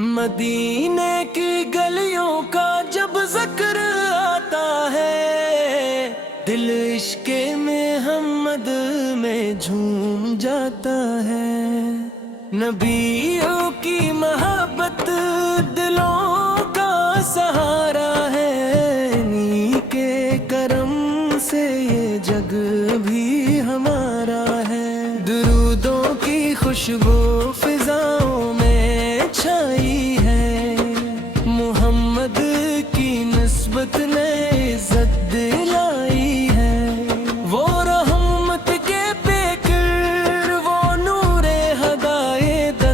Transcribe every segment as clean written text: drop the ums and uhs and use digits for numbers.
مدینے کی گلیوں کا جب ذکر آتا ہے، دل عشق محمد میں جھوم جاتا ہے۔ نبیوں کی محبت دلوں کا سہارا ہے، انہی کے کرم سے یہ جگ بھی ہمارا ہے۔ درودوں کی خوشبو فضاؤں میں چھائی ہے، محمد کی نسبت نے عزت دلائی ہے۔ وہ رحمت کے پیکر، وہ نور ہدایت،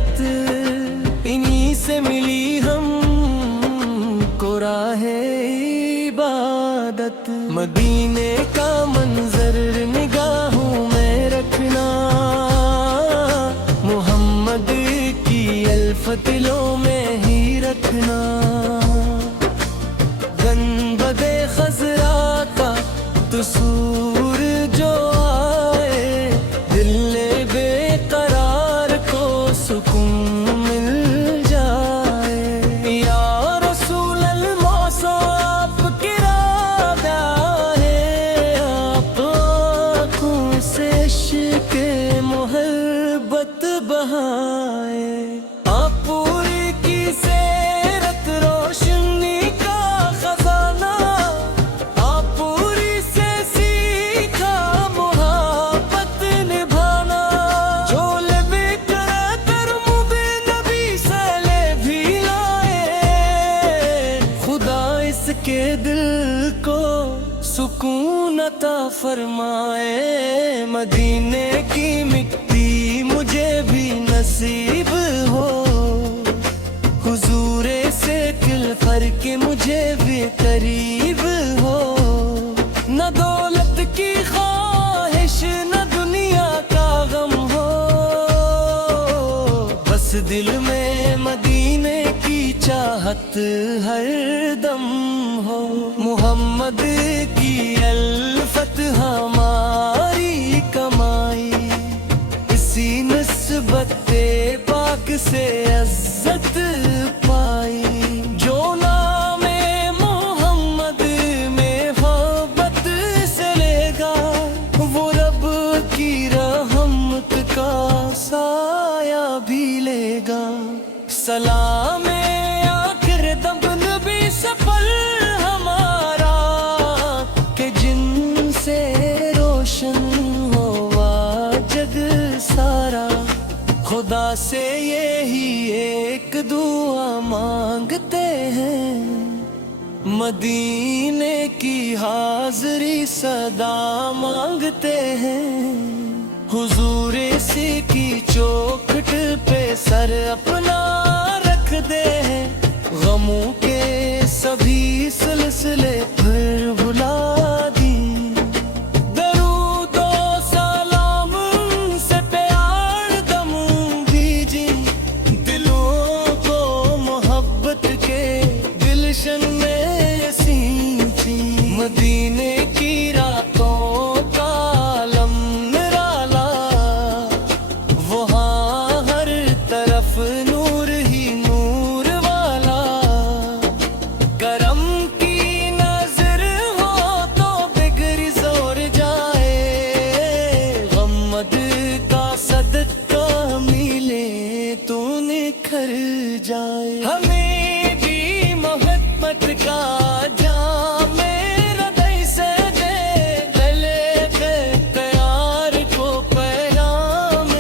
انہی سے ملی ہم کو راہ عبادت۔ مدینے کا منظر نگاہوں میں رکھنا، محمد کی الفت دلوں میں ہی رکھنا۔ گنبد خضرا کا تصور جو آئے، دل بے قرار کو سکون مل جائے۔ یا رسول الموصی آپ کی راہ ہے، آپ آنکھوں سے عشق محبت بہائے۔ آپ پوری کی سیرت روشنی کا خزانہ، آپ پوری سے سیکھا محبت نبھانا۔ جھولے میں کر مبے نبی سلے بھی لائے، خدا اس کے دل کو سکون عطا فرمائے۔ مدینے کی مٹی مجھے بھی نصیب ہو، حضور سے کل کر کے مجھے بھی قریب ہو۔ نہ دولت کی خواہش، نہ دنیا کا غم ہو، بس دل میں مدینے کی چاہت ہر دم ہو۔ محمد کی الفت ہماری کمائی، اسی نسبت پاک سے عزت پائی۔ جو نام محمد میں محبت سے لے گا، وہ رب کی رحمت کا سایہ بھی لے گا۔ سلام آخر دم نبی سفل ہمارا، کہ جن سے روشن ہوا جگ سارا۔ خدا سے یہی ایک دعا مانگتے ہیں، مدینے کی حاضری صدا مانگتے ہیں۔ حضور اسی کی چوکھٹ پہ سر اپنا رکھ دے، غموں کے سبھی سلسلے پھر بھلا دی۔ درود و سلام سے پیار دم دیجی، دلوں کو محبت کے گلشن میں یسین تھی۔ مدینے کی راتوں کا عالم نرالا، وہاں ہر طرف نور ہی نور والا۔ کرم کی نظر ہو تو بگڑ زور جائے، غمد کا صدقہ ملے تو نکھر جائے۔ ہمیں بھی محبت کا جام ہردے سے دے، گلے پہ پیار کو پیغام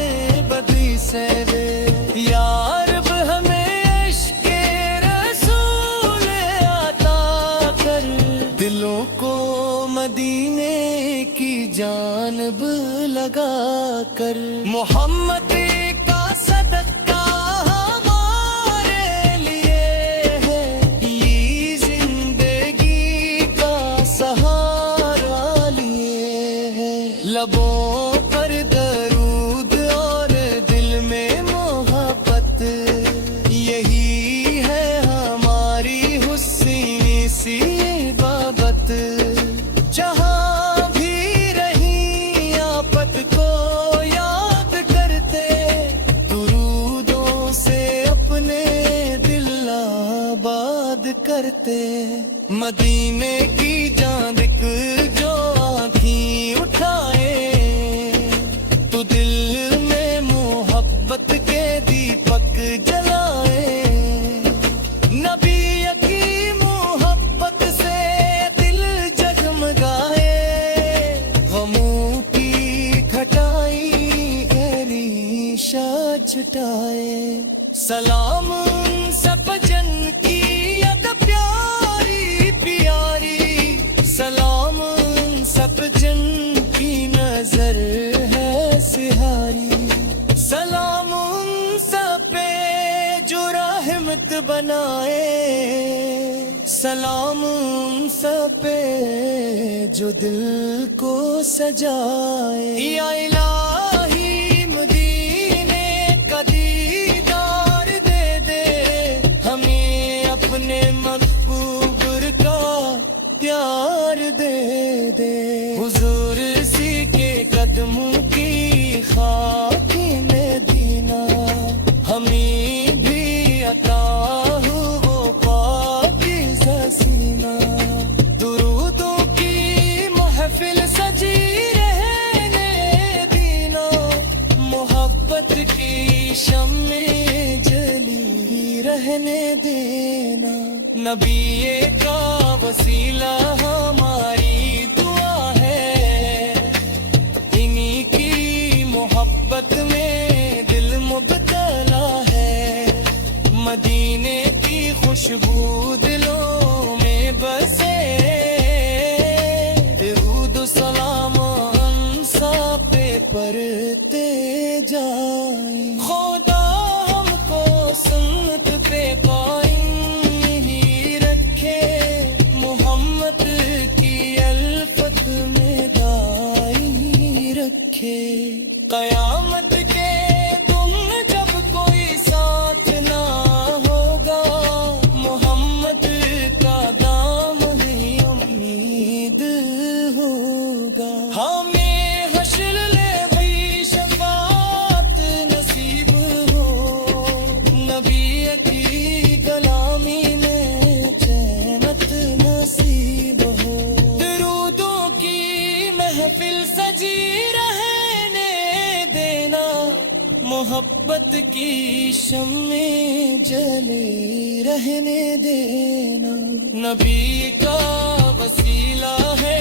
بدی سے دے۔ یا رب ہمیں عشق رسول عطا کر، دلوں کو مدینے کی جانب لگا کر۔ محمد کا صدقہ ہمارے لیے ہے، یہ زندگی کا سہارا لیے ہے۔ لبوں پر درود اور دل میں محبت، یہی ہے ہماری حسین سی عبادت۔ جہاں بھی رہیں آفت کو یاد کرتے، یاد کرتے مدینے کی جانب جو آنکھیں اٹھائے تو دل میں محبت کے دیپک جلائے نبی کی محبت سے دل جگمگائے غموں کی کھٹائی ریشہ چھٹائے سلام ان سب جن کی ید پیاری پیاری سلام ان سب جن کی نظر ہے سہاری سلام ان سب پہ جو رحمت بنائے سلام ان سب پہ جو دل کو سجائے یا الہی مدینے کا دیدار دے دے ہمیں اپنے محبوب کا پیار دے دے حضور سی کے قدموں کی خاک مدینہ ہمیں بھی عطا ہو وہ پاکیزہ سینہ درودوں کی محفل سجی رہنے دینا محبت کی شمع جلی رہنے دینا نبی کا وسیلہ ہماری دعا ہے انہی کی محبت میں دل مبتلا ہے مدینے کی خوشبو دلوں میں بسے درود و سلام ہم سب پہ پڑھتے جائیں خدا ہم کو سنت پہ قائم ہی رکھے محمد کی الفت میں دائم رکھے قیامت کے دن جب کوئی ساتھ نہ ہوگا محمد کا دام ہی امید ہوگا ہمیں حشر لے بھئی شفاعت نصیب ہو نبی کی غلامی میں جنت نصیب ہو درودوں کی محفل سجی رہنے دینا محبت کی شمع جلے رہنے دینا نبی کا وسیلہ ہے